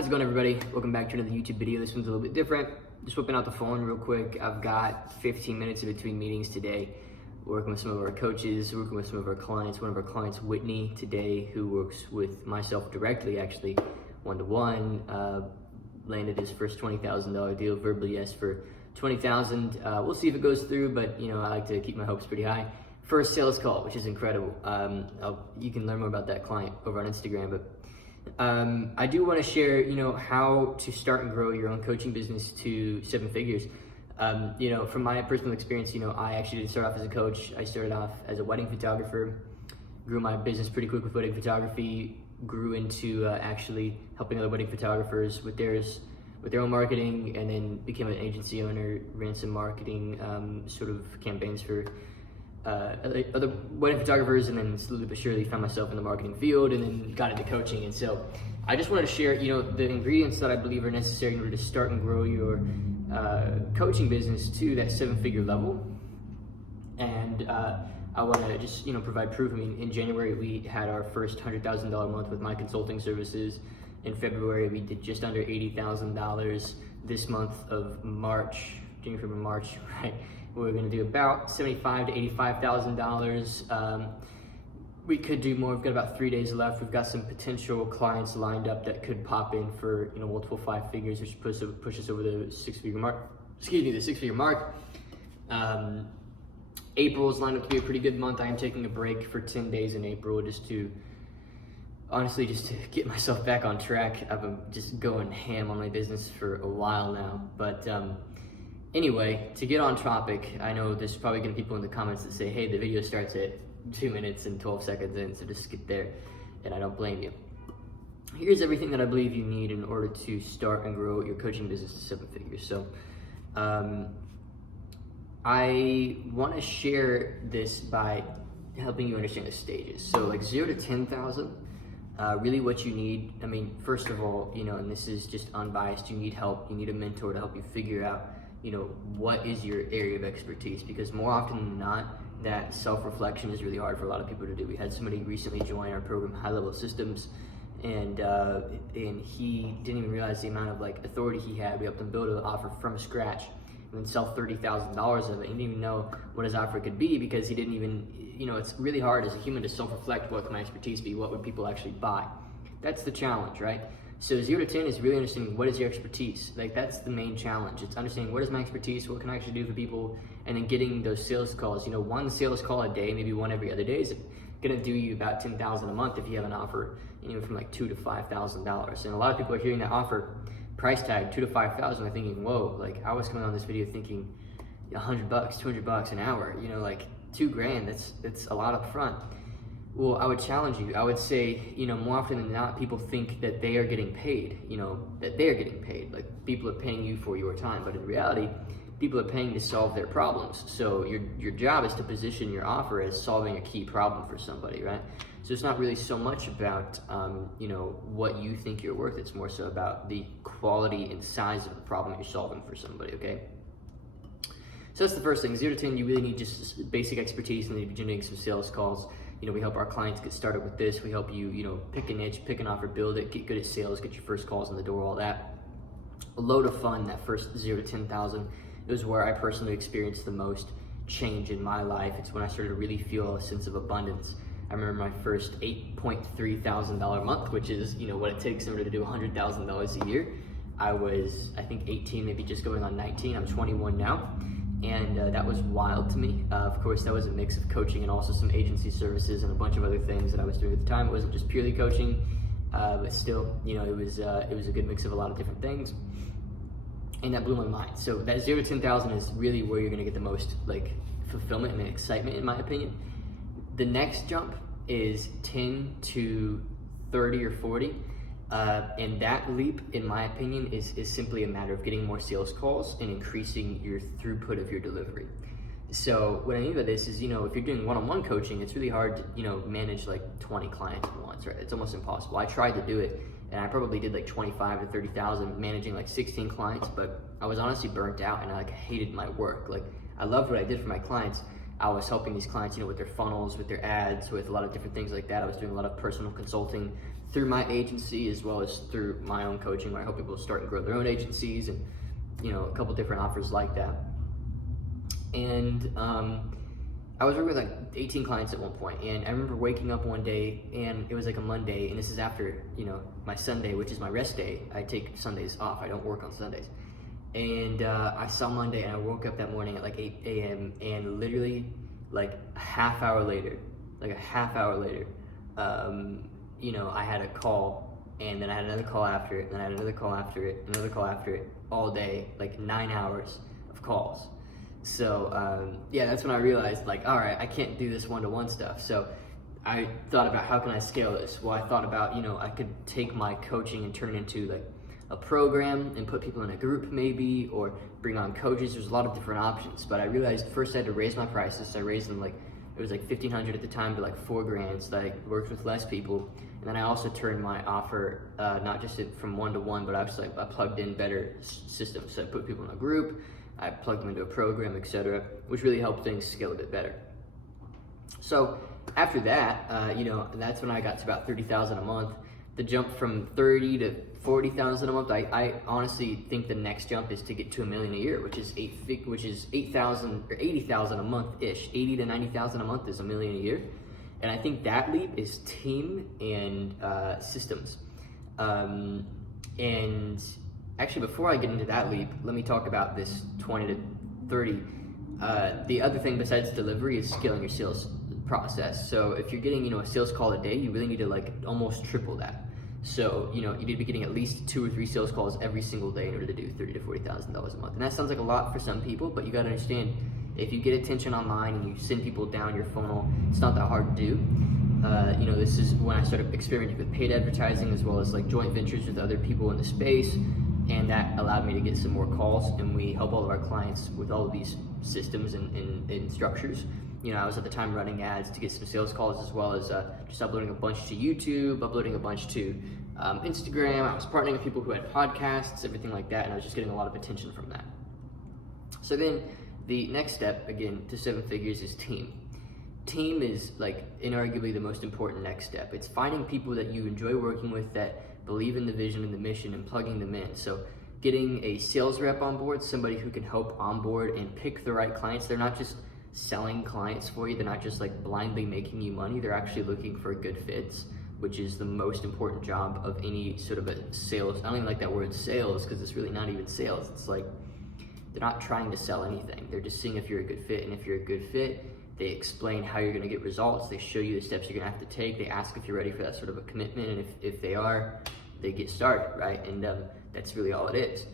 How's it going, everybody? Welcome back to another YouTube video. This one's a little bit different. Just whipping out the phone real quick. I've got 15 minutes in between meetings today, working with some of our coaches, working with some of our clients. One of our clients, Whitney, today, who works with myself directly, actually, one-to-one, landed his first $20,000 deal, verbally yes for $20,000. We'll see if it goes through, but I like to keep my hopes pretty high. First sales call, which is incredible. You can learn more about that client over on Instagram, but I do want to share, how to start and grow your own coaching business to 7 figures. From my personal experience, I actually didn't start off as a coach. I started off as a wedding photographer, grew my business pretty quick with wedding photography, grew into actually helping other wedding photographers with their own marketing, and then became an agency owner, ran some marketing sort of campaigns for other wedding photographers, and then slowly but surely found myself in the marketing field, and then got into coaching. And so I just wanted to share, the ingredients that I believe are necessary in order to start and grow your coaching business to that 7-figure level. And I want to just, provide proof. I mean, in January, we had our first $100,000 month with my consulting services. In February, we did just under $80,000. This month of March, January, February, March, right? We're going to do about $75,000 to $85,000. We could do more. We've got about 3 days left. We've got some potential clients lined up that could pop in for multiple 5 figures, which push us over the 6-figure mark. Excuse me, the 6-figure mark. April's lined up to be a pretty good month. I am taking a break for 10 days in April just to get myself back on track. I've been just going ham on my business for a while now, but anyway, to get on topic, I know there's probably going to be people in the comments that say, hey, the video starts at 2 minutes and 12 seconds in, so just skip there, and I don't blame you. Here's everything that I believe you need in order to start and grow your coaching business to 7 figures. So I want to share this by helping you understand the stages. So like 0 to 10,000, really what you need, I mean, first of all, and this is just unbiased, you need help. You need a mentor to help you figure out what is your area of expertise, because more often than not, that self-reflection is really hard for a lot of people to do. We had somebody recently join our program, High Level Systems, and he didn't even realize the amount of authority he had. We helped him build an offer from scratch and then sell $30,000 of it. He didn't even know what his offer could be, because he didn't even, it's really hard as a human to self-reflect. What can my expertise be? What would people actually buy? That's the challenge, right? So 0 to 10 is really understanding what is your expertise. That's the main challenge. It's understanding what is my expertise, what can I actually do for people, and then getting those sales calls. One sales call a day, maybe one every other day, is gonna do you about $10,000 a month if you have an offer, from $2,000 to $5,000. And a lot of people are hearing that offer price tag, $2,000 to $5,000, are thinking, whoa, I was coming on this video thinking $100, $200 an hour, $2,000, that's a lot up front. Well, I would challenge you. I would say, more often than not, people think that they are getting paid, that they are getting paid. People are paying you for your time, but in reality, people are paying to solve their problems. So your job is to position your offer as solving a key problem for somebody, right? So it's not really so much about, what you think you're worth. It's more so about the quality and size of the problem you're solving for somebody, okay? So that's the first thing. 0 to 10, you really need just basic expertise, and then you're generating some sales calls. We help our clients get started with this. We help you, pick a niche, pick an offer, build it, get good at sales, get your first calls in the door, all that. A load of fun, that first 0 to 10,000. It was where I personally experienced the most change in my life. It's when I started to really feel a sense of abundance. I remember my first $8.3 thousand month, which is, what it takes in order to do $100,000 a year. I was, I think, 18, maybe just going on 19. I'm 21 now. And that was wild to me. Of course, that was a mix of coaching and also some agency services and a bunch of other things that I was doing at the time. It wasn't just purely coaching, but still, it was a good mix of a lot of different things. And that blew my mind. So that 0 to 10,000 is really where you're gonna get the most fulfillment and excitement, in my opinion. The next jump is 10 to 30 or 40. And that leap, in my opinion, is simply a matter of getting more sales calls and increasing your throughput of your delivery. So what I mean by this is, if you're doing one-on-one coaching, it's really hard to, manage 20 clients at once, right? It's almost impossible. I tried to do it, and I probably did 25 to 30,000 managing 16 clients, but I was honestly burnt out, and I hated my work. I loved what I did for my clients. I was helping these clients, with their funnels, with their ads, with a lot of different things like that. I was doing a lot of personal consulting through my agency as well as through my own coaching, where I help people start and grow their own agencies, and a couple different offers like that. And I was working with like 18 clients at one point, and I remember waking up one day, and it was like a Monday, and this is after my Sunday, which is my rest day. I take Sundays off. I don't work on Sundays. And I saw Monday, and I woke up that morning at like 8 a.m. and literally like a half hour later, I had a call, and then I had another call after it, and then I had another call after it, another call after it, all day, like 9 hours of calls. So that's when I realized, like, all right, I can't do this one-to-one stuff. So I thought about, how can I scale this? Well, I thought about, I could take my coaching and turn it into like a program and put people in a group maybe, or bring on coaches. There's a lot of different options, but I realized first I had to raise my prices. So I raised them, like, it was like $1,500 at the time to like $4,000, so I worked with less people. And then I also turned my offer, not just from one-to-one, but I plugged in better systems. So I put people in a group, I plugged them into a program, etc., which really helped things scale a bit better. So after that, that's when I got to about $30,000 a month. The jump from 30 to 40,000 a month, I honestly think the next jump is to get to $1 million a year, which is 8,000 or 80,000 a month ish. 80 to 90,000 a month is $1 million a year, and I think that leap is team and systems. And actually, before I get into that leap, let me talk about this 20 to 30. The other thing besides delivery is scaling your sales process. So if you're getting a sales call a day, you really need to like almost triple that. So you need to be getting at least 2 or 3 sales calls every single day in order to do $30,000 to $40,000 a month. And that sounds like a lot for some people, but you got to understand, if you get attention online and you send people down your funnel, it's not that hard to do. This is when I started experimenting with paid advertising, as well as like joint ventures with other people in the space, and that allowed me to get some more calls. And we help all of our clients with all of these systems and structures. I was at the time running ads to get some sales calls, as well as just uploading a bunch to YouTube, uploading a bunch to Instagram. I was partnering with people who had podcasts, everything like that, and I was just getting a lot of attention from that. So then the next step, again, to 7 figures is team. Team is like inarguably the most important next step. It's finding people that you enjoy working with, that believe in the vision and the mission, and plugging them in. So getting a sales rep on board, somebody who can help onboard and pick the right clients. They're not just selling clients for you. They're not just like blindly making you money. They're actually looking for good fits, which is the most important job of any sort of a sales. I don't even like that word sales, because it's really not even sales. It's like, they're not trying to sell anything. They're just seeing if you're a good fit. And if you're a good fit, they explain how you're going to get results. They show you the steps you're going to have to take. They ask if you're ready for that sort of a commitment. And if they are, they get started, right? And that's really all it is.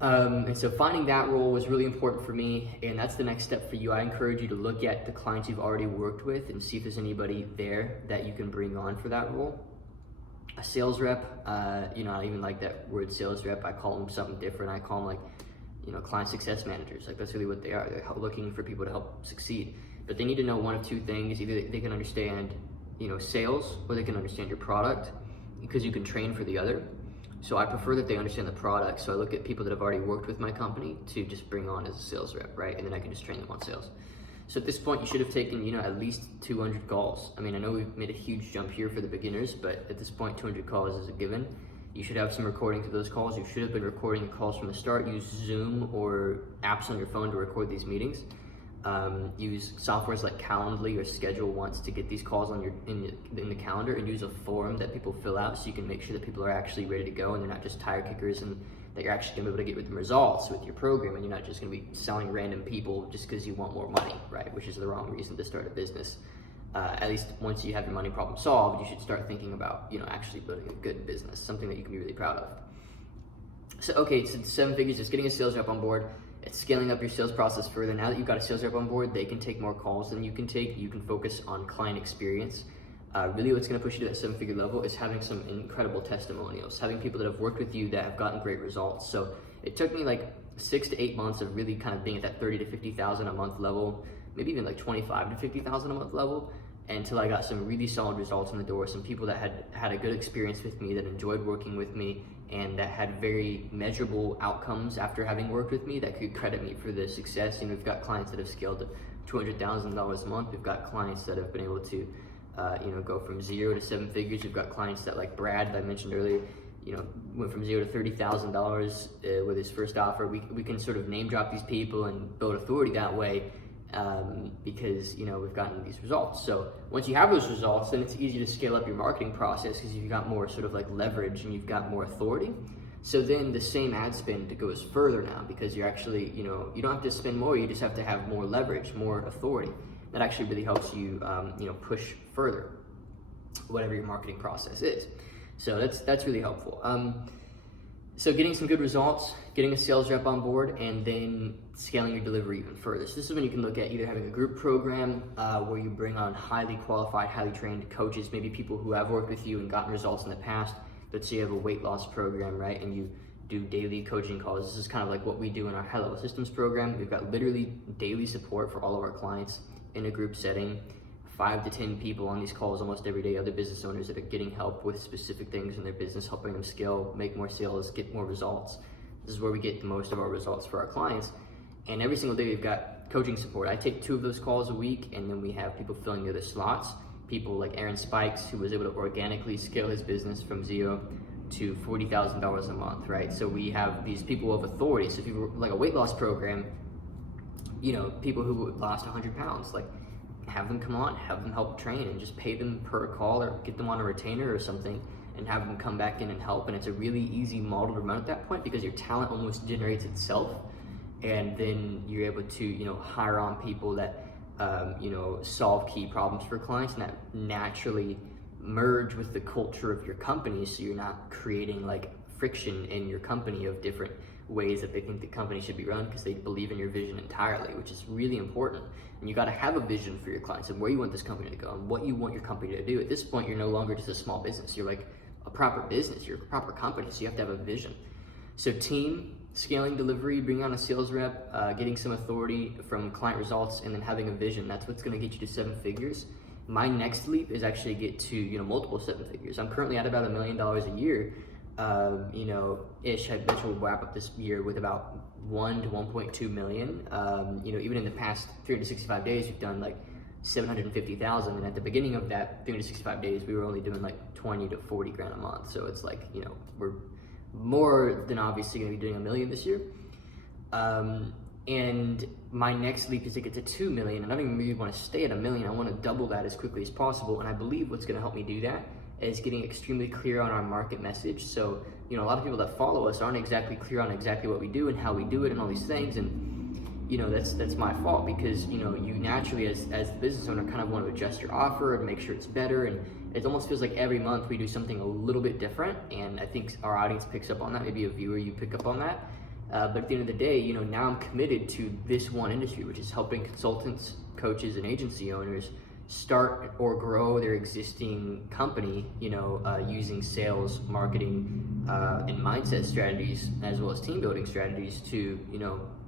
And so finding that role was really important for me, and that's the next step for you. I encourage you to look at the clients you've already worked with and see if there's anybody there that you can bring on for that role. A sales rep, I don't even like that word sales rep. I call them something different. I call them like, client success managers. Like, that's really what they are. They're looking for people to help succeed. But they need to know one of two things. Either they can understand, sales, or they can understand your product, because you can train for the other. So I prefer that they understand the product. So I look at people that have already worked with my company to just bring on as a sales rep, right? And then I can just train them on sales. So at this point, you should have taken, at least 200 calls. I mean, I know we've made a huge jump here for the beginners, but at this point, 200 calls is a given. You should have some recordings of those calls. You should have been recording the calls from the start. Use Zoom or apps on your phone to record these meetings. Use softwares like Calendly or Schedule Once to get these calls on in the calendar, and use a form that people fill out so you can make sure that people are actually ready to go and they're not just tire kickers, and that you're actually gonna be able to get with the results with your program, and you're not just gonna be selling random people just because you want more money, right? Which is the wrong reason to start a business. At least once you have your money problem solved, you should start thinking about, actually building a good business, something that you can be really proud of. So, okay, so 7 figures, just getting a sales rep on board. It's scaling up your sales process further. Now that you've got a sales rep on board, they can take more calls than you can take. You can focus on client experience. Really what's gonna push you to that 7-figure level is having some incredible testimonials, having people that have worked with you that have gotten great results. So it took me like 6 to 8 months of really kind of being at that 30 to 50,000 a month level, maybe even like 25 to 50,000 a month level, until I got some really solid results in the door, some people that had a good experience with me, that enjoyed working with me, and that had very measurable outcomes after having worked with me, that could credit me for the success. We've got clients that have scaled to $200,000 a month. We've got clients that have been able to go from 0 to 7 figures. We've got clients that, like Brad that I mentioned earlier, went from 0 to $30,000 with his first offer. We can sort of name drop these people and build authority that way, because we've gotten these results. So once you have those results, then it's easy to scale up your marketing process because you've got more sort of like leverage and you've got more authority. So then the same ad spend goes further now, because you're actually, you don't have to spend more, you just have to have more leverage, more authority. That actually really helps you, push further, whatever your marketing process is. So that's really helpful. So getting some good results, getting a sales rep on board, and then scaling your delivery even further. So this is when you can look at either having a group program where you bring on highly qualified, highly trained coaches, maybe people who have worked with you and gotten results in the past. Let's say you have a weight loss program, right? And you do daily coaching calls. This is kind of like what we do in our High Level Systems program. We've got literally daily support for all of our clients in a group setting, 5 to 10 people on these calls almost every day, other business owners that are getting help with specific things in their business, helping them scale, make more sales, get more results. This is where we get the most of our results for our clients. And every single day we've got coaching support. I take 2 of those calls a week, and then we have people filling the other slots. People like Aaron Spikes, who was able to organically scale his business from 0 to $40,000 a month, right? So we have these people of authority. So if you like a weight loss program, people who lost 100 pounds, like have them come on, have them help train, and just pay them per call or get them on a retainer or something and have them come back in and help. And it's a really easy model to run at that point because your talent almost generates itself. And then you're able to, hire on people that, solve key problems for clients, and that naturally merge with the culture of your company. So you're not creating like friction in your company of different ways that they think the company should be run, because they believe in your vision entirely, which is really important. And you got to have a vision for your clients and where you want this company to go and what you want your company to do. At this point, you're no longer just a small business. You're like a proper business. You're a proper company. So you have to have a vision. So team, scaling delivery, bringing on a sales rep, getting some authority from client results, and then having a vision. That's what's going to get you to 7 figures. My next leap is actually get to, multiple 7 figures. I'm currently at about $1 million a year. I bet we'll wrap up this year with about 1 to 1.2 million. Even in the past 365 days, we've done like 750,000. And at the beginning of that 365 days, we were only doing like 20 to 40 grand a month. So it's like, we're more than obviously going to be doing $1 million this year. And my next leap is to get to 2 million. And I don't even really want to stay at $1 million. I want to double that as quickly as possible. And I believe what's going to help me do that is getting extremely clear on our market message. So, a lot of people that follow us aren't exactly clear on exactly what we do and how we do it and all these things. And, that's my fault, because, you naturally as the business owner kind of want to adjust your offer and make sure it's better. And it almost feels like every month we do something a little bit different. And I think our audience picks up on that. Maybe a viewer, you pick up on that. But at the end of the day, now I'm committed to this one industry, which is helping consultants, coaches, and agency owners start or grow their existing company, using sales, marketing, and mindset strategies, as well as team building strategies to,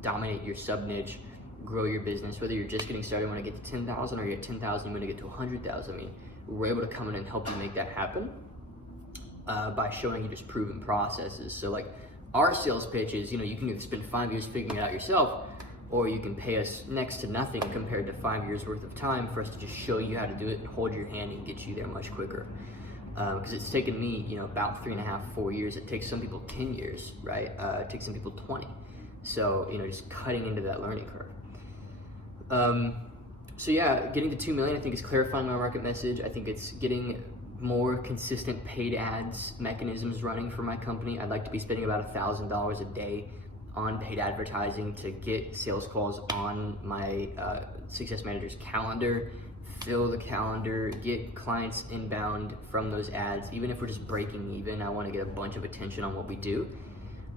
dominate your sub niche, grow your business. Whether you're just getting started, want to get to 10,000, or you're at 10,000, you want to get to 100,000. I mean, we're able to come in and help you make that happen by showing you just proven processes. So like our sales pitches, you can either spend 5 years figuring it out yourself, or you can pay us next to nothing compared to 5 years worth of time for us to just show you how to do it and hold your hand and get you there much quicker. Because it's taken me, about 3.5, 4 years. It takes some people 10 years, right? It takes some people 20. So, just cutting into that learning curve. So yeah, getting to 2 million, I think, is clarifying my market message. I think it's getting more consistent paid ads mechanisms running for my company. I'd like to be spending about $1,000 a day on paid advertising to get sales calls on my success manager's calendar, fill the calendar, get clients inbound from those ads. Even if we're just breaking even, I want to get a bunch of attention on what we do.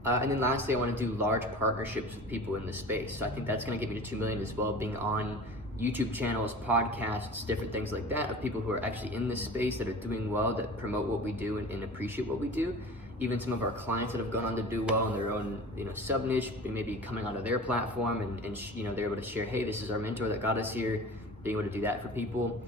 And then lastly, I want to do large partnerships with people in the space. So I think that's going to get me to 2 million as well, being on YouTube channels, podcasts, different things like that, of people who are actually in this space that are doing well, that promote what we do and appreciate what we do. Even some of our clients that have gone on to do well in their own, sub niche, maybe coming onto their platform and they're able to share, hey, this is our mentor that got us here, being able to do that for people.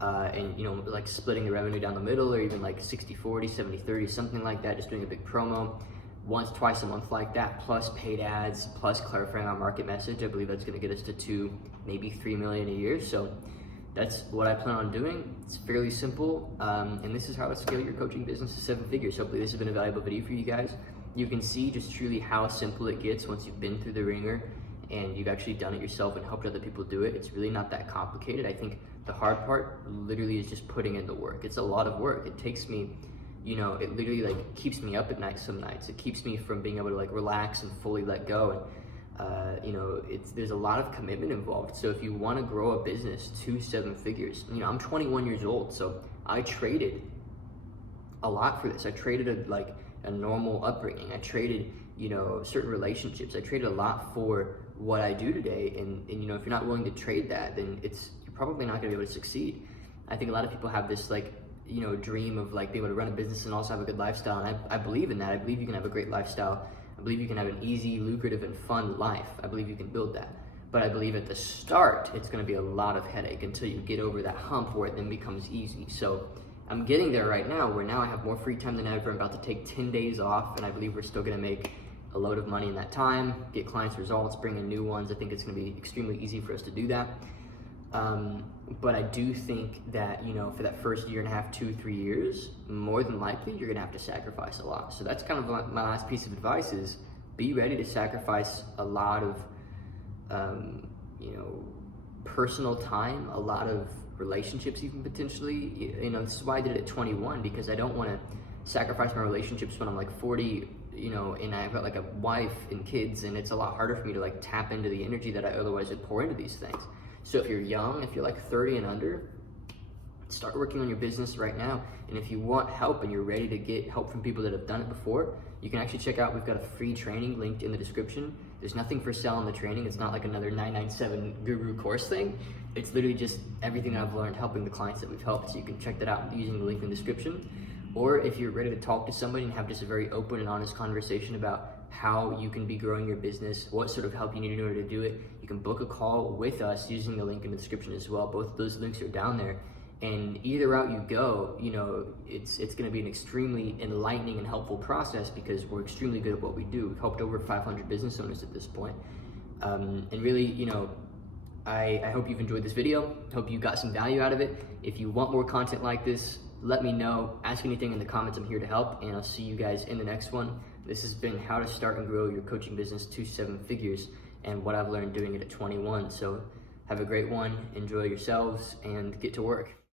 And like splitting the revenue down the middle, or even like 60-40, 70-30, something like that, just doing a big promo once, twice a month like that, plus paid ads, plus clarifying our market message. I believe that's going to get us to 2, maybe 3 million a year. So that's what I plan on doing. It's fairly simple, and this is how to scale your coaching business to 7 figures. Hopefully this has been a valuable video for you guys. You can see just truly how simple it gets once you've been through the ringer and you've actually done it yourself and helped other people do it. It's really not that complicated. I think the hard part literally is just putting in the work. It's a lot of work. It takes me, you know, it literally like keeps me up at night some nights. It keeps me from being able to like relax and fully let go. And you know, there's a lot of commitment involved. So if you want to grow a business to 7 figures, you know, I'm 21 years old, so I traded a lot for this. I traded a normal upbringing. I traded, you know, certain relationships. I traded a lot for what I do today. And you know, if you're not willing to trade that, then you're probably not gonna be able to succeed. I think a lot of people have this like, you know, dream of like being able to run a business and also have a good lifestyle. And I believe in that. I believe you can have a great lifestyle. I believe you can have an easy, lucrative, and fun life. I believe you can build that. But I believe at the start, it's gonna be a lot of headache until you get over that hump where it then becomes easy. So I'm getting there right now, where now I have more free time than ever. I'm about to take 10 days off, and I believe we're still gonna make a load of money in that time, get clients results, bring in new ones. I think it's gonna be extremely easy for us to do that. But I do think that, you know, for that first year and a half, 2-3 years, more than likely, you're gonna have to sacrifice a lot. So that's kind of my last piece of advice is be ready to sacrifice a lot of, you know, personal time, a lot of relationships even potentially. You know, this is why I did it at 21, because I don't wanna sacrifice my relationships when I'm like 40, you know, and I've got like a wife and kids, and it's a lot harder for me to like tap into the energy that I otherwise would pour into these things. So if you're young, if you're like 30 and under, start working on your business right now. And if you want help and you're ready to get help from people that have done it before, you can actually check out, we've got a free training linked in the description. There's nothing for sale in the training. It's not like another 997 guru course thing. It's literally just everything I've learned helping the clients that we've helped. So you can check that out using the link in the description. Or if you're ready to talk to somebody and have just a very open and honest conversation about how you can be growing your business, what sort of help you need in order to do it, you can book a call with us using the link in the description as well. Both of those links are down there. And either route you go, you know, it's going to be an extremely enlightening and helpful process, because we're extremely good at what we do. We've helped over 500 business owners at this point. And really, you know, I hope you've enjoyed this video. Hope you got some value out of it. If you want more content like this, let me know. Ask anything in the comments. I'm here to help, and I'll see you guys in the next one. This has been how to start and grow your coaching business to 7 figures, and what I've learned doing it at 21. So have a great one. Enjoy yourselves and get to work.